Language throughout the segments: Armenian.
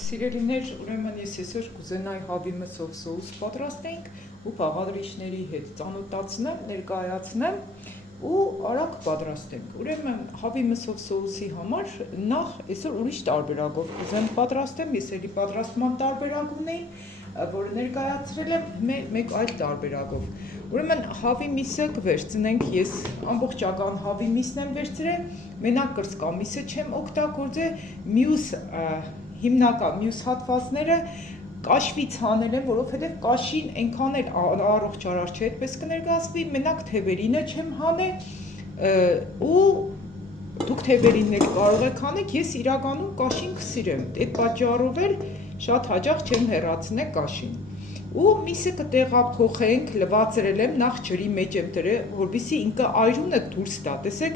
Սիրելիներ, ուրեմն ես այսօր կուզենայի հավի մսով սոուս պատրաստենք ու բաղադրիչների հետ ծանոթացնեմ, ներկայացնեմ ու արագ պատրաստենք։ Ուրեմն հավի մսով սոուսի համար նախ այսօր ուրիշ տարբերակով կուզեմ պատրաստեմ, ես էլի պատրաստման տարբերակ ունեի, որը ներկայացրել եմ մեկ այլ տարբերակով։ Ուրեմն հավի միսը կվերցնենք, ես ամբողջական հավի միսն եմ վերցրել, մենակ կրծքամիսը չեմ օգտագործել, հիմնական մյուս հատվածները կաշվից հանել եմ, որովհետև կաշին այնքան էլ առողջ արար չէ, այդպես կներկայացվի, մենակ թևերինը չեմ հանել ու դուք թևերինն էլ կարող եք հանեք, ես իրականում կաշին կսիրեմ, այդ պատճառով էլ շատ հաճախ չեմ հեռացնել կաշին։ Ու միսը կտեղափոխենք, լվացրել եմ, նախ ջրի մեջ եմ դրել, որպեսզի ինքը այրունը դուրս տա, տեսեք,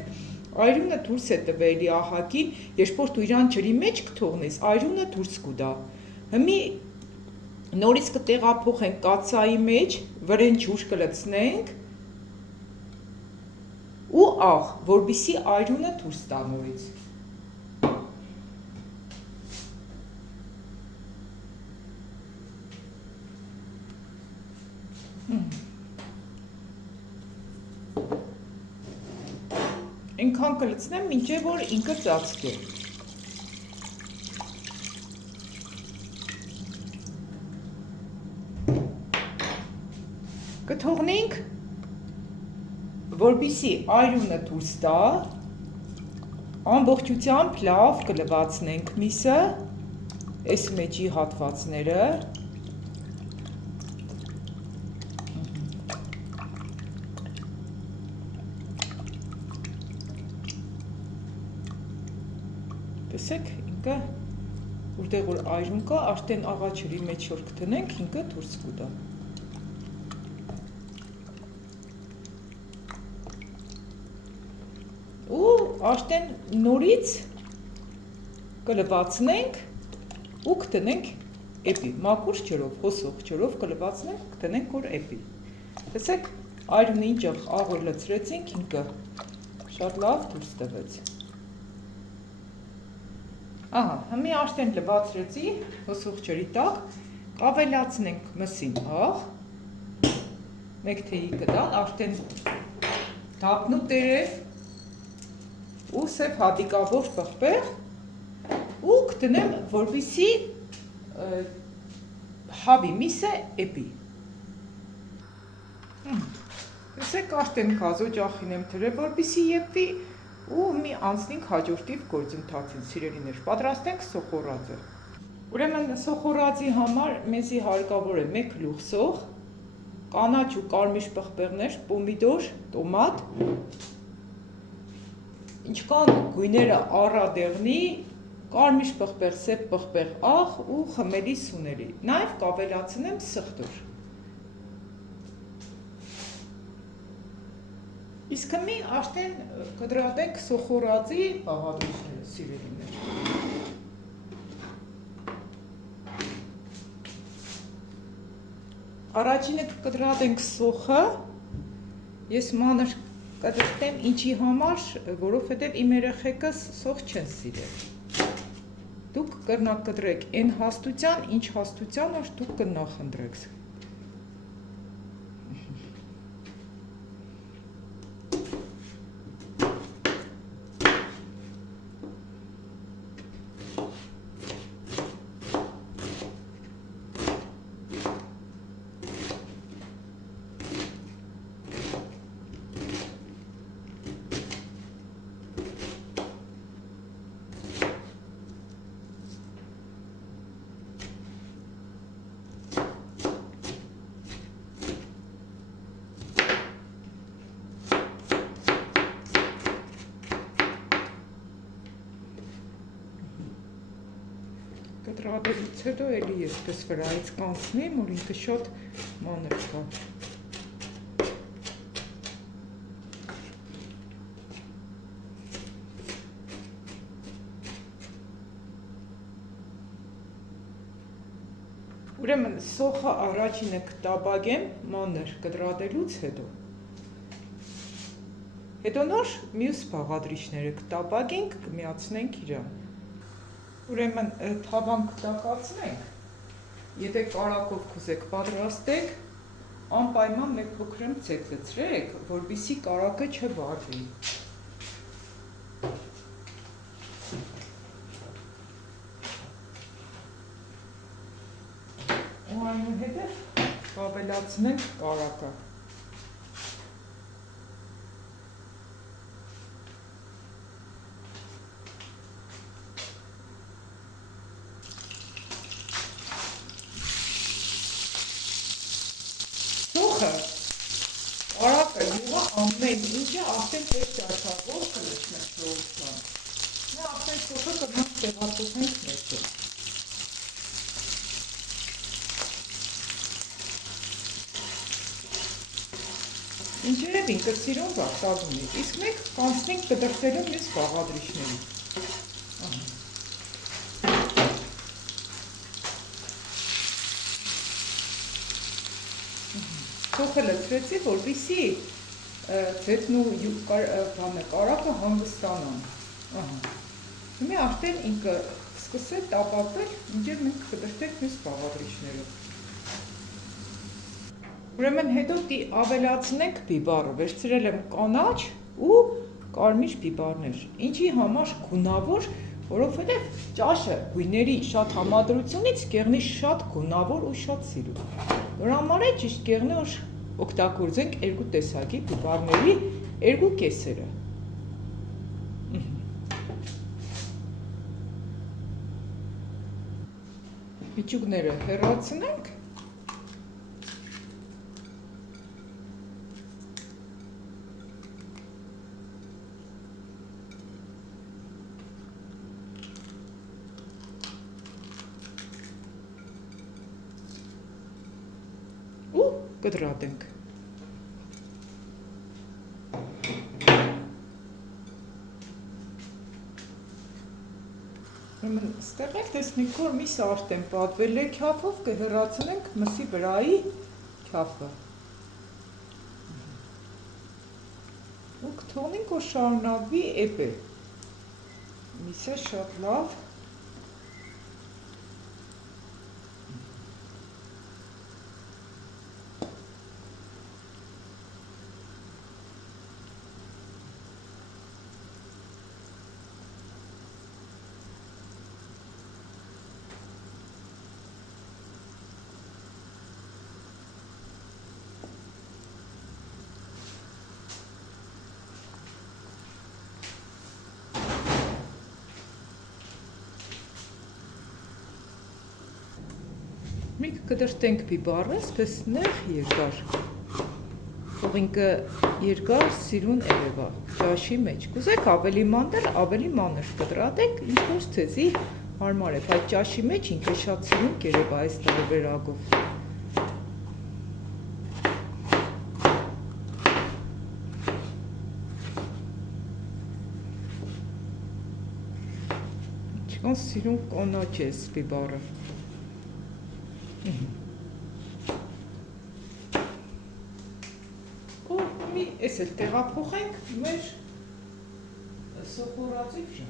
այրունը դուրս է տվելի ահագին, երբ որ դու իրան ջրի մեջ կթողնես, այրունը դուրս կուտա։ Հիմի նորից կտեղափոխենք կաթսայի մեջ, վրեն ջուր կլցնենք ու աղ, որպեսզի այրունը դուրս տա նորից։ Այնքան կլցնեմ, մինչև որ ինքը ծածկի։ Կթողնենք, որպեսզի այրունը դուրս տա, ամբողջությամբ լավ կլվացնենք միսը, այս մեջի հատվածները, տեսեք, ինքը որտեղ որ այրուն կա, արդեն աղաչրի մեջ որ կտնենք, ինքը դուրս կուտա։ Ու արդեն նորից կլվացնենք ու կտնենք էպի, մաքուր ջրով, հոսող ջրով կլվացնենք, կտնենք որ էպի։ Տեսեք, այրունը ինչ աղը լցրեցինք, ինքը շատ լավ դուրս տվեց։ Ահա, հիմի արդեն լվացրեցի, հոսող ջրի տակ, կավելացնենք մսին աղ, մեկ թեյի կտալ, արդեն դափնու տերև ու սև հատիկավոր պղպեղ ու կտնեմ, որպեսզի հավի միսը էպի։ Տեսեք, արդեն գազօջախին եմ դրել, որպեսզի էպի ու մի անցնենք հաջորդիվ գործընթացին, սիրելիներ, պատրաստենք սոխորածը։ Ուրեմն սոխորածի համար մեզի հարկավոր է 1 գլուխ սոխ, կանաչ ու կարմիր պղպեղներ, պոմիդոր, տոմատ, ինչքան գույները առադեղնի, կարմիր պղպեղ, սև պղպեղ աղ ու խմելի սուների, նաև կավելացնեմ սխտոր։ Իսկ հիմի արդեն կդրատենք սոխորածի բաղադրիչները, սիրելիներ։ Առաջինը կդրատենք սոխը, ես մանր կդրտեմ ինչի համար, որովհետև իմ երեխեքս սոխ չեն սիրել։ Դուք կդրեք այն հաստության, ինչ հաստության որ դուք կնախընտրեք։ Կտրատելուց հետո էլի ես պես վրայից կանցնեմ, որ ինքը շատ մանր կա։ Ուրեմն սոխը առաջինը կտաբագեմ մանր կտրատելուց հետո։ Հետո նոր մյուս բաղադրիչները կտապակենք, կմիացնենք իրան։ Ուրեմն թավան կտակացնենք, եթե կարակով կուզեք պատրաստեք, անպայման մեկ փոքրեմ ցեք լցրեք, որպեսզի կարակը չվառվի։ Ու այնուհետև կավելացնենք կարակը։ Սոխը, կարակը, յուղը ամեն ինչը արդեն պետք դարձավ, որ կլցնենք ժողովրդան։ Նա արդեն սոխը կնանք տեղափոխենք մեջը։ Ինչերևին կսիրուն վաղտագում է, իսկ մենք կանցնենք կդրտելու մյուս բաղադրիչների։ Սոխը լցրեցի, որպեսզի ձեթն ու կարակը հանգստանան։ Հիմա արդեն ինքը սկսել տապակվել, մինչև մենք կդրտենք մյուս բաղադրիչներով։ Ուրեմն հետո ավելացնենք բիբարը, վերցրել եմ կանաչ ու կարմիր բիբարներ, ինչի համար գունավոր, որովհետև ճաշը գույների շատ համադրությունից կեղնի շատ գունավոր ու շատ սիրուն։ Դրա համար է ճիշտ կեղնի, որ օգտագործենք երկու տեսակի բիբարների երկու կեսերը։ Միջուկները հեռացնենք։ Ու կտրատենք։ Ստեղ եք տեսնիք, որ միս արդեն պատվել է քյափով, կհեռացնենք մսի վրայի քյափը։ Ու կթողնենք, որ շարունակվի էպել։ Միսը շատ լավ։ Մենք կդրտենք բիբարը, այսպես նեղ երկար, որ ինքը երկար սիրուն երևա ճաշի մեջ։ Կուզեք ավելի մանր, ավելի մանր կտրատեք, ինչ որ ձեզի հարմար է, բայց ճաշի մեջ ինքը շատ սիրուն կերևա այս տարբերակով։ Ինչքան սիրուն կանաչ է այս բիբարը։ Այս էլ տեղափոխենք մեր սոխորածի վրա։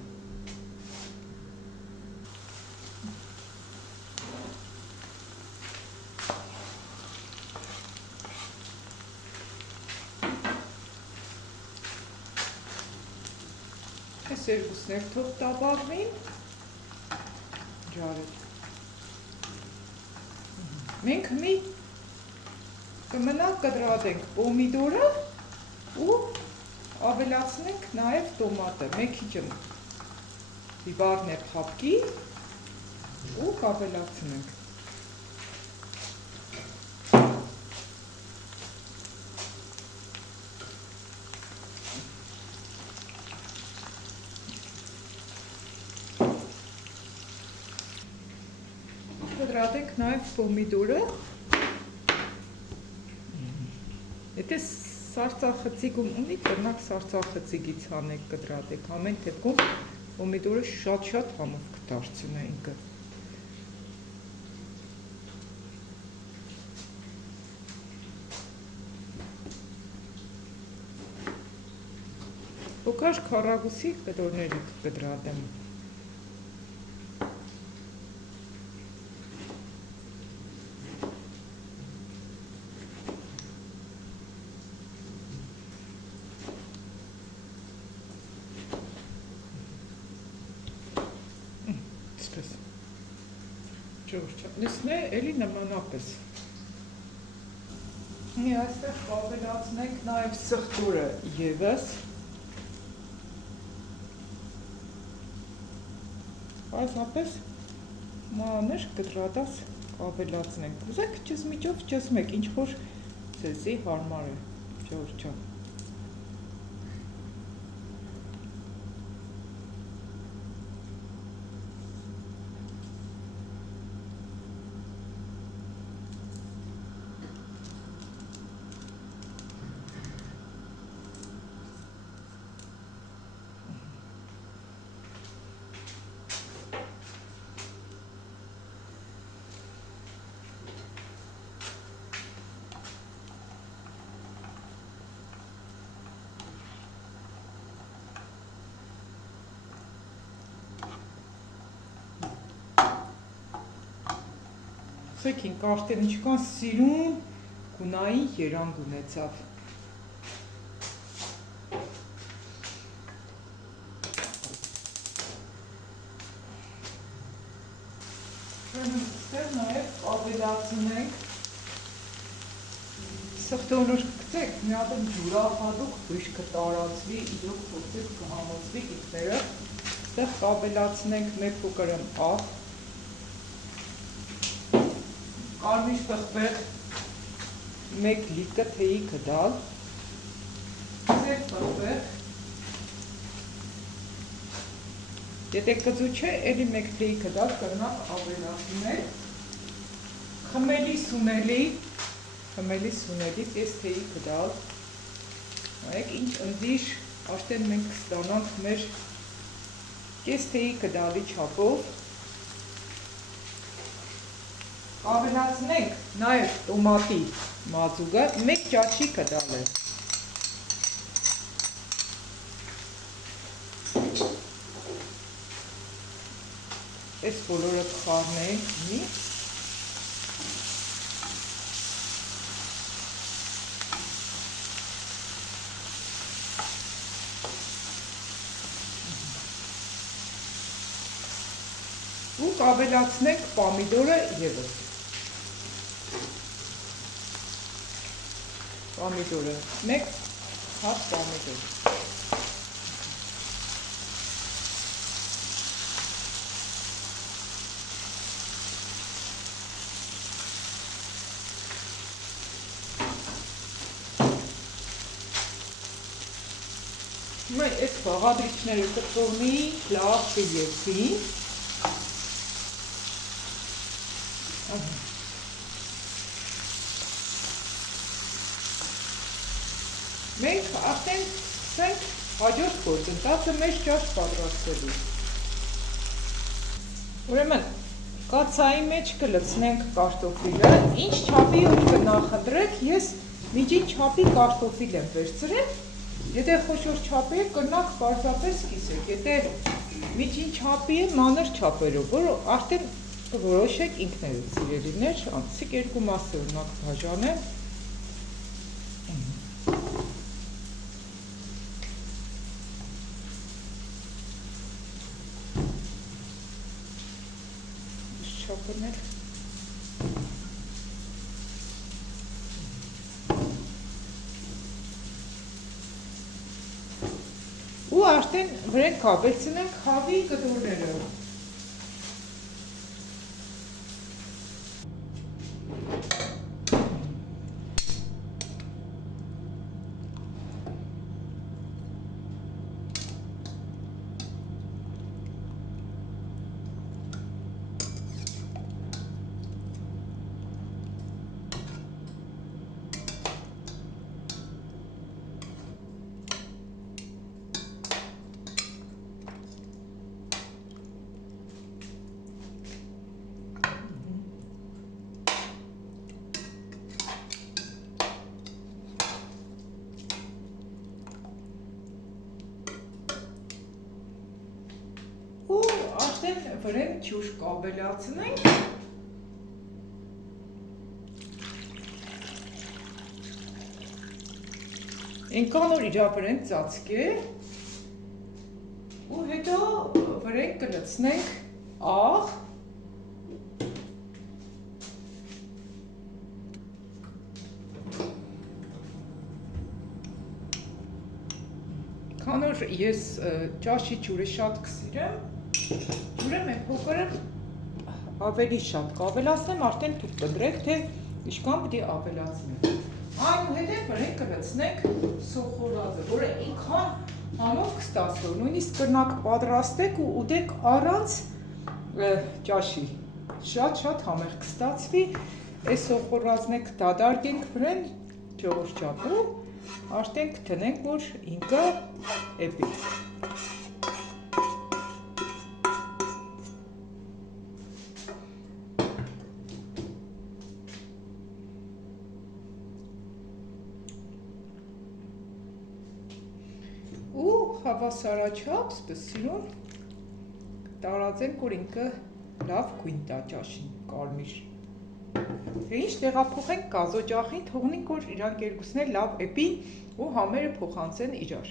Այս երկուսներ թող տապակվին, ջարդ։ Մենք մի կմնա կտրատենք պոմիդորը ու ավելացնենք նաև տոմատը, մեկ քիչ բիբարն է փափկի ու կավելացնենք։ Կտրատենք նաև պոմիդորը։ Եթե սարսափցիկ ունի, կրնակ սարսափցիկից հանեք կտրատեք, ամեն դեպքում պոմիդորը շատ համով կդարձնի ինքը։ Փոքր քառակուսի կտորների կտրատեմ։ Ժողովուրդ, լսնե էլի նմանապես։ Մի այստեղ կավելացնենք նաև սխտորը ևս։ Պարզապես մանր կտրատած կավելացնենք։ Ուզեք ճզմիջով ճզմեք, ինչ որ ձեզի հարմար է, Ժողովուրդ ջան։ Սեքին կարտեն ինչքան սիրուն գունային երանգ ունեցավ։ Ստեղ նաև ավելացնենք սխտոնոր կգցեք, մի հատ ջուրախադուկ բույշկը տարածվի, իրոք փորձեք կհամոզվի ինքները։ Ստեղ կավելացնենք մեկ փոքրն աղ, կարմիր պղպեղ, մեկ լիտր թեյի կդալ, ձեր պղպեղ, եթե կծու չէ, էլի մեկ թեյի կդալ կրնակ ավելացնել, խմելի սունելից ես թեյի կդալ, նայեք ինչ ընդիր, աշտեն մենք կստանանք մեր կես թեյի կդալի չափով, ավելացնենք նաև տոմատի մածուկը, մեկ ճաշի կդալ է։ Այս բոլորը կխառնենք մի։ Ու կավելացնենք պամիդորը ևս։ Պամիդորը, մեկ հատ պամիդոր։ Մենք այս բաղադրիչները կտրոնի լավ կլեցին։ Մենք արդեն սկսենք հաջորդ գործընթացը մեր ճաշ պատրաստելու։ Ուրեմն կաթսայի մեջ կլցնենք կարտոֆիլը, ինչ չափի ուր կնախընտրեք, ես միջին չափի կարտոֆիլ եմ վերցրել, եթե խոշոր չափի է կրնակ պարզապես կիսեք, եթե միջին չափի է մանր չափերով, որ արդեն կորոշեք ինքներդ սիրելիներ, անցիկ երկու մասը օրինակ բաժանեմ։ Չափներ։ Ու արդեն վրեն կապեցնենք խավի կտորները։ Վրեն ջուր կաբելացնենք։ Ինքան որ իրա վրեն ծածկե ու հետո վրեն կլցնենք աղ որ ես ճաշի ջուրը շատ կսիրեմ, ջուրը մենք փոքրը ավելի շատ կավելացնեմ, արդեն դուք կընտրեք, թե ինչքան պիտի ավելացնենք։ Այնուհետև մենք կլցնենք սոխորածը, որը ինքան համով կստացվի, նույնիսկ կրնակ պատրաստեք ու ուտեք առանց ճաշի, շատ համեղ կստացվի, այս սոխորածն եք դադարգենք վրեն ճողորջապու, արդեն կտնենք, որ ինքը էպի։ Ու հավասարաչափ սպասիրուն տարածենք, որ ինքը լավ գույն տա ճաշին, կարմիր։ Թե ինչ տեղափոխենք գազօջախին, թողնենք, որ իրանք երկուսն էլ լավ էպին ու համերը փոխանցեն իրար։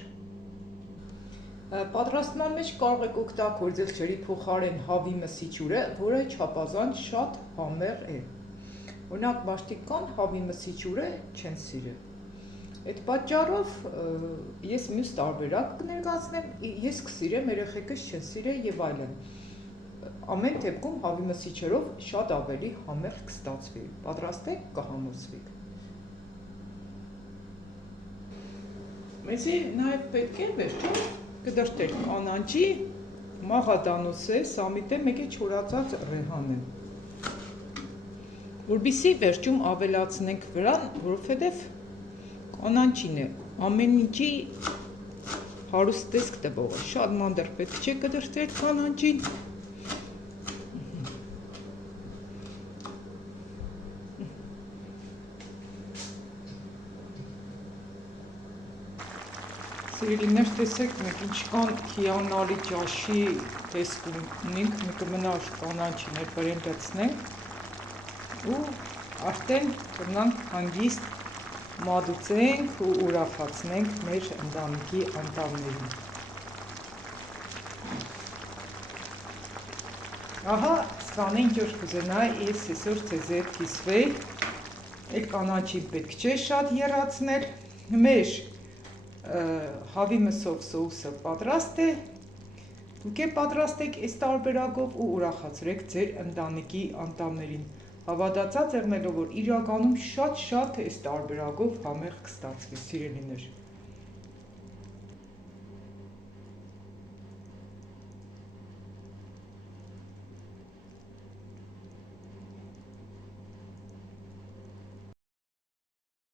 Պատրաստման մեջ կարող եք օգտագործել ջրի փոխարեն հավի մսի ջուրը, որը չափազանց շատ համեղ է։ Օրինակ մարդիկ կան հավի մսի ջուրը չեն սիրում։ Այդ պատճառով ես մյուս տարբերակ կներկայացնեմ, ես կսիրեմ, երեխեքս չեն սիրել եւ այլն։ Ամեն դեպքում հավի մսի ջրով շատ ավելի համեղ կստացվի։ Պատրաստեք, կհամոզվեք։ Մեզի նաև պետք է վերջում կդրտել կանանչի, մաղադանոսե, սամիտե մեկի չորացած ռեհանը։ Որպեսզի վերջում ավելացնենք վրան, որովհետև կանանչին է ամեն ինչի հարուստ տեսք տվողը, շատ մանր պետք չէ կդրտել կանանչին։ Սիրելիներ, տեսեք, մենք ինչքան հիանալի ճաշի տեսք ունենք, մենք կմնա կանանչիներ վրան լցնենք ու արդեն կգնանք հանգիստ մատուցենք ու ուրախացնենք մեր ընտանիքի անդամներին։ Ահա, սրան ինչ որ կուզենայի ես այսօր ձեզ հետ կիսվել, այդ կանանչին պետք չէ շատ եռացնել, մեր հավի մսով սոուսը պատրաստ է, դուք է պատրաստեք այս տարբերակով ու ուրախացրեք ձեր ընտանիքի անդամներին, հավատացած եղնելով, որ իրականում շատ այս տարբերակով համեղ կստացվի, սիրելիներ։